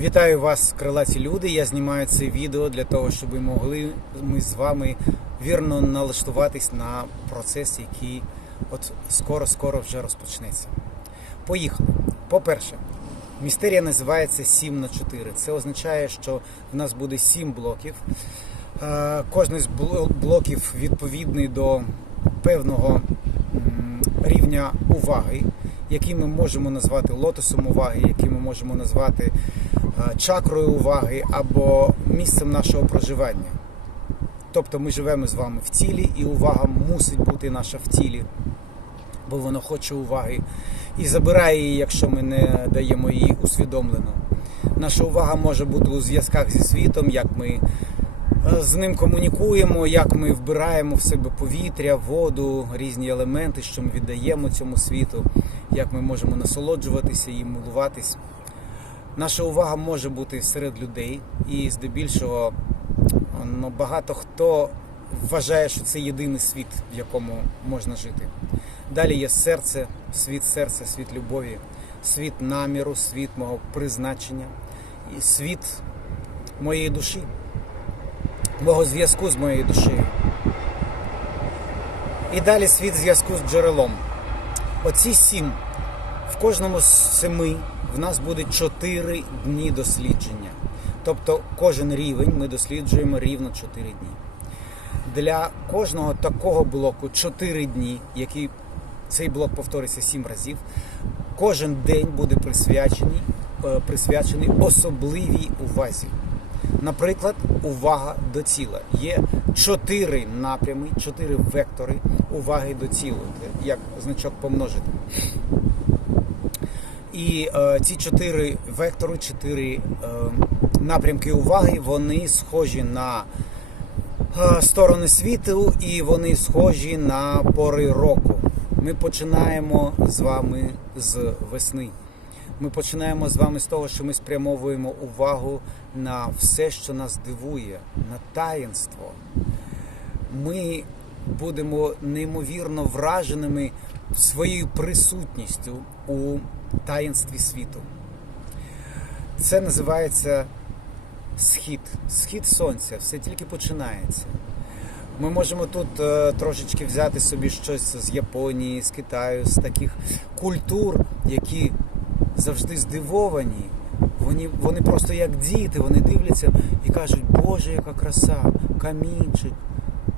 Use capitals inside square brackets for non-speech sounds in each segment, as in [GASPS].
Вітаю вас, крилаті люди. Я знімаю це відео для того, щоб могли ми з вами вірно налаштуватись на процес, який от скоро-скоро вже розпочнеться. Поїхали. По-перше, містерія називається 7 на 4. Це означає, що в нас буде 7 блоків. Е, Кожний з блоків відповідний до певного рівня уваги, який ми можемо назвати лотосом уваги, який ми можемо назвати чакрою уваги або місцем нашого проживання. Тобто ми живемо з вами в тілі, і увага мусить бути наша в тілі, бо воно хоче уваги і забирає її, якщо ми не даємо її усвідомлено. Наша увага може бути у зв'язках зі світом, як ми е, з ним комунікуємо, як ми вбираємо в себе повітря, воду, різні елементи, що ми віддаємо цьому світу, як ми можемо насолоджуватися і милуватись. Наша увага може бути серед людей, і здебільшого ну, багато хто вважає, що це єдиний світ, в якому можна жити. Далі є серце, світ серця, світ любові, світ наміру, світ мого призначення, і світ моєї душі, мого зв'язку з моєю душею. І далі світ зв'язку з джерелом. Оці сім. В кожному з семи в нас буде чотири дні дослідження. Тобто кожен рівень ми досліджуємо рівно 4 дні. Для кожного такого блоку 4 дні, який цей блок повториться 7 разів, кожен день буде присвячений, е, присвячений особливій увазі. Наприклад, увага до тіла. Є чотири напрями, чотири вектори уваги до тіла, як значок помножити. І е, ці чотири вектори, чотири е, напрямки уваги, вони схожі на е, сторони світу і вони схожі на пори року. Ми починаємо з вами з весни. Ми починаємо з вами з того, що ми спрямовуємо увагу на все, що нас дивує, на таїнство. Ми будемо неймовірно враженими своєю присутністю у таїнстві світу. Це називається схід, схід сонця, все тільки починається. Ми можемо тут е, трошечки взяти собі щось з Японії, з Китаю, з таких культур, які завжди здивовані. Вони, вони просто як діти, вони дивляться і кажуть, Боже, яка краса, камінчик,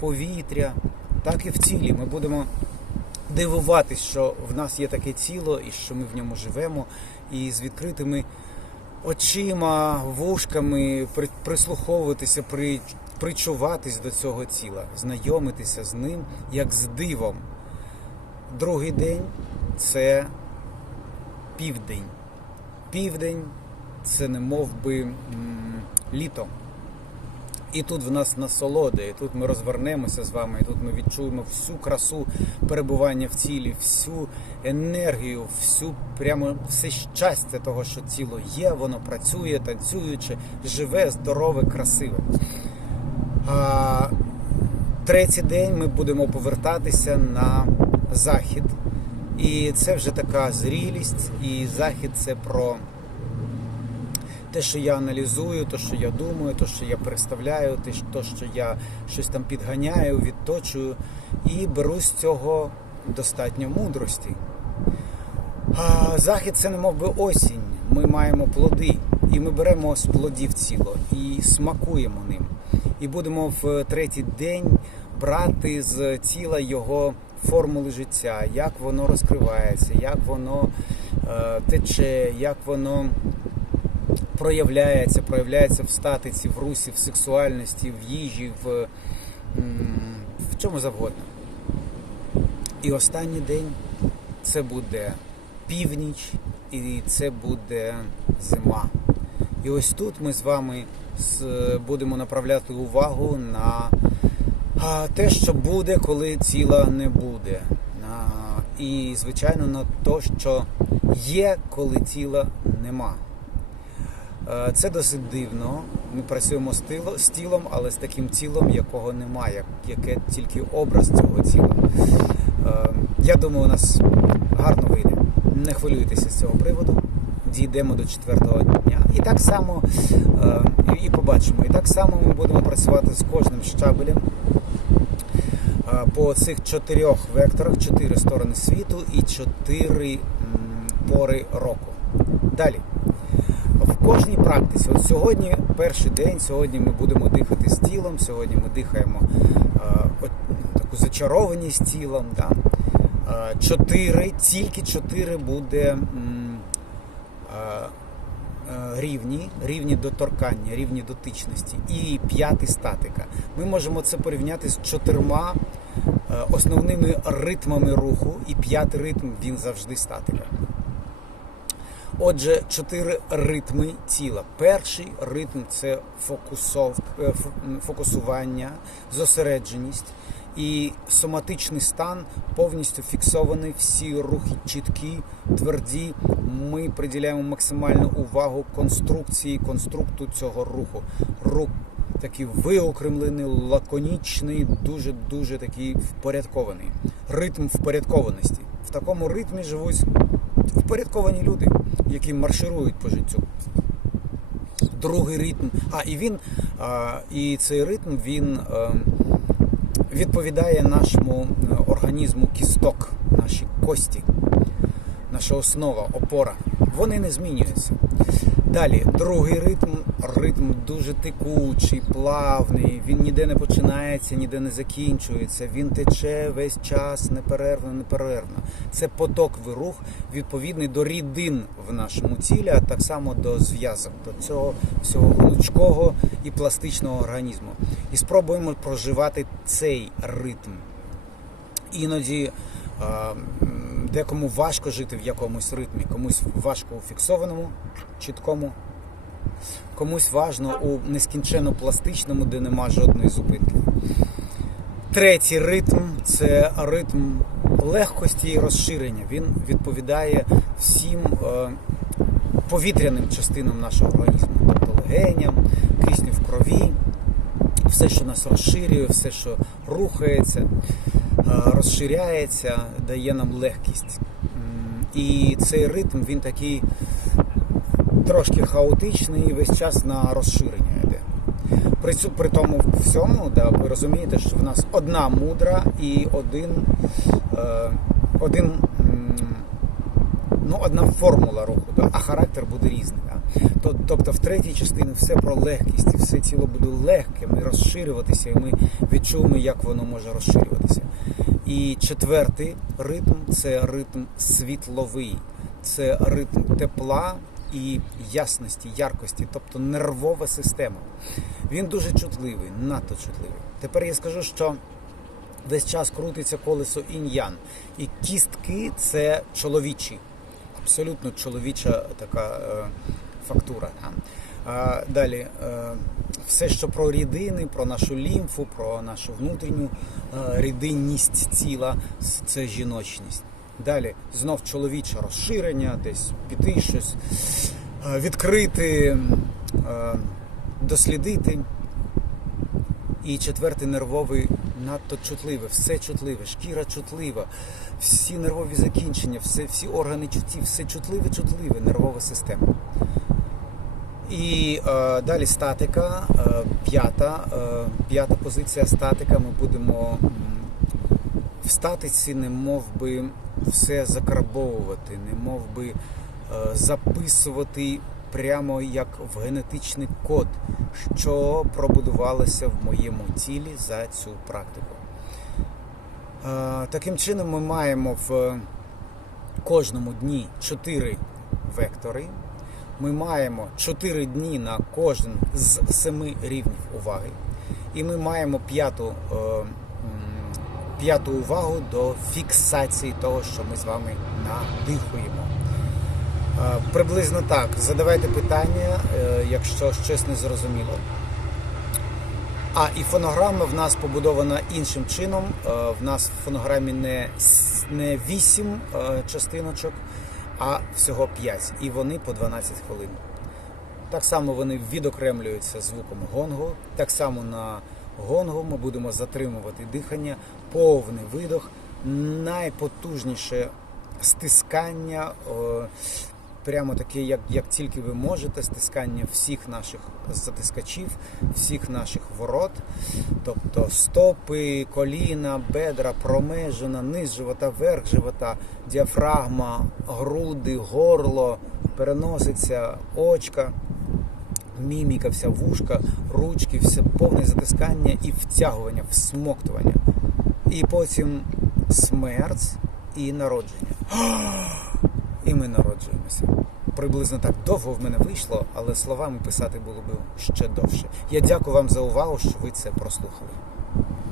повітря. Так і в тілі. Ми будемо дивуватись, що в нас є таке тіло і що ми в ньому живемо, і з відкритими очима, вушками прислуховуватися, при, причуватись до цього тіла, знайомитися з ним як з дивом. Другий день це південь. Південь це не мов би літо. І тут в нас насолода, і тут ми розвернемося з вами, і тут ми відчуємо всю красу перебування в тілі, всю енергію, всю прямо все щастя того, що тіло є, воно працює, танцюючи, живе, здорове, красиве. А, третій день ми будемо повертатися на захід. І це вже така зрілість, і захід це про те, що я аналізую, те, що я думаю, те, що я представляю, те, що- що я щось там підганяю, відточую, і беру з цього достатньо мудрості. А, Захід це не мов би осінь. Ми маємо плоди, і ми беремо з плодів ціло і смакуємо ним. І будемо в третій день брати з тіла його формули життя, як воно розкривається, як воно е, тече, як воно проявляється, проявляється в статиці, в русі, в сексуальності, в їжі, в, в чому завгодно. І останній день це буде північ, і це буде зима. І ось тут ми з вами будемо направляти увагу на те, що буде, коли тіла не буде. І, звичайно, на те, що є, коли тіла нема. Е, Це досить дивно. Ми працюємо з, тіло, з тілом, але з таким тілом, якого немає, яке тільки образ цього тіла. Е, Я думаю, у нас гарно вийде. Не хвилюйтеся з цього приводу. дійдемо до четвертого дня. І так само е, і побачимо. І так само ми будемо працювати з кожним щабелем по цих чотирьох векторах, чотири сторони світу і чотири пори року. Далі. Кожній практиці, от сьогодні перший день, сьогодні ми будемо дихати з тілом, сьогодні ми дихаємо е, от, таку зачарованість тілом. Да? Е, Чотири, тільки чотири буде е, рівні, рівні доторкання, рівні дотичності. І п'ятий статика. Ми можемо це порівняти з чотирма основними ритмами руху, і п'ятий ритм він завжди статика. Отже, чотири ритми тіла. Перший ритм це фокусов, е, фокусування, зосередженість і соматичний стан повністю фіксований. Всі рухи чіткі, тверді. Ми приділяємо максимальну увагу конструкції, конструкту цього руху. Рух такий виокремлений, лаконічний, дуже дуже такий впорядкований. Ритм впорядкованості. В такому ритмі живуть впорядковані люди, які марширують по життю. Другий ритм. А, і він, а, і цей ритм він а, відповідає нашому е, організму кісток, наші кості, наша основа, опора. Вони не змінюються. Далі, другий ритм, ритм дуже текучий, плавний, він ніде не починається, ніде не закінчується, він тече весь час неперервно, неперервно. Це потоковий рух, відповідний до рідин в нашому тілі, а так само до зв'язок, до цього всього гнучкого і пластичного організму. І спробуємо проживати цей ритм. Іноді декому важко жити в якомусь ритмі, комусь важко у фіксованому, чіткому, комусь важно у нескінченно пластичному, де нема жодної зупинки. Третій ритм це ритм легкості і розширення. Він відповідає всім е, повітряним частинам нашого організму, тобто легеням, кисню в крові, все, що нас розширює, все, що рухається, розширяється, дає нам легкість. І цей ритм він такий трошки хаотичний і весь час на розширення йде. При, при тому всьому, да, ви розумієте, що в нас одна мудра і один, е, один ну, одна формула руху, да, а характер буде різний. Да. Тобто в третій частині все про легкість, і все тіло буде легким і розширюватися, і ми відчуємо, як воно може розширюватися. І четвертий ритм це ритм світловий, це ритм тепла і ясності, яркості, тобто нервова система. Він дуже чутливий, надто чутливий. Тепер я скажу, що весь час крутиться колесо інь-ян. І кістки це чоловічі, абсолютно чоловіча така е, фактура. А, далі, е, все, що про рідини, про нашу лімфу, про нашу внутрішню е, рідинність тіла, це жіночність. Далі знов чоловіче розширення, десь піти щось, е, відкрити, е, дослідити. І четвертий нервовий надто чутливе, все чутливе, шкіра чутлива, всі нервові закінчення, все, всі органи чуттів, все чутливе, чутливе, нервова система. І е, далі статика, е, п'ята, е, п'ята позиція статика. Ми будемо в статиці, не мов би все закарбовувати, не мов би е, записувати прямо як в генетичний код, що пробудувалося в моєму тілі за цю практику. Е, Таким чином, ми маємо в кожному дні чотири вектори. Ми маємо 4 дні на кожен з семи рівнів уваги. І ми маємо п'яту, е, п'яту увагу до фіксації того, що ми з вами надихуємо. Е, Приблизно так. Задавайте питання, е, якщо щось не зрозуміло. А і фонограма в нас побудована іншим чином. В нас в фонограмі не, не 8 е, частиночок, а всього 5. І вони по 12 хвилин. Так само вони відокремлюються звуком гонгу. Так само на гонгу ми будемо затримувати дихання, повний видох, найпотужніше стискання, прямо таке, як, як тільки ви можете, стискання всіх наших затискачів, всіх наших ворот, тобто стопи, коліна, бедра, промежина, низ живота, верх живота, діафрагма, груди, горло, переносиця, очка міміка, вся вушка, ручки, все повне затискання і втягування, всмоктування. І потім смерть і народження. [GASPS] І ми народжуємося. Приблизно так довго в мене вийшло, але словами писати було б ще довше. Я дякую вам за увагу, що ви це прослухали.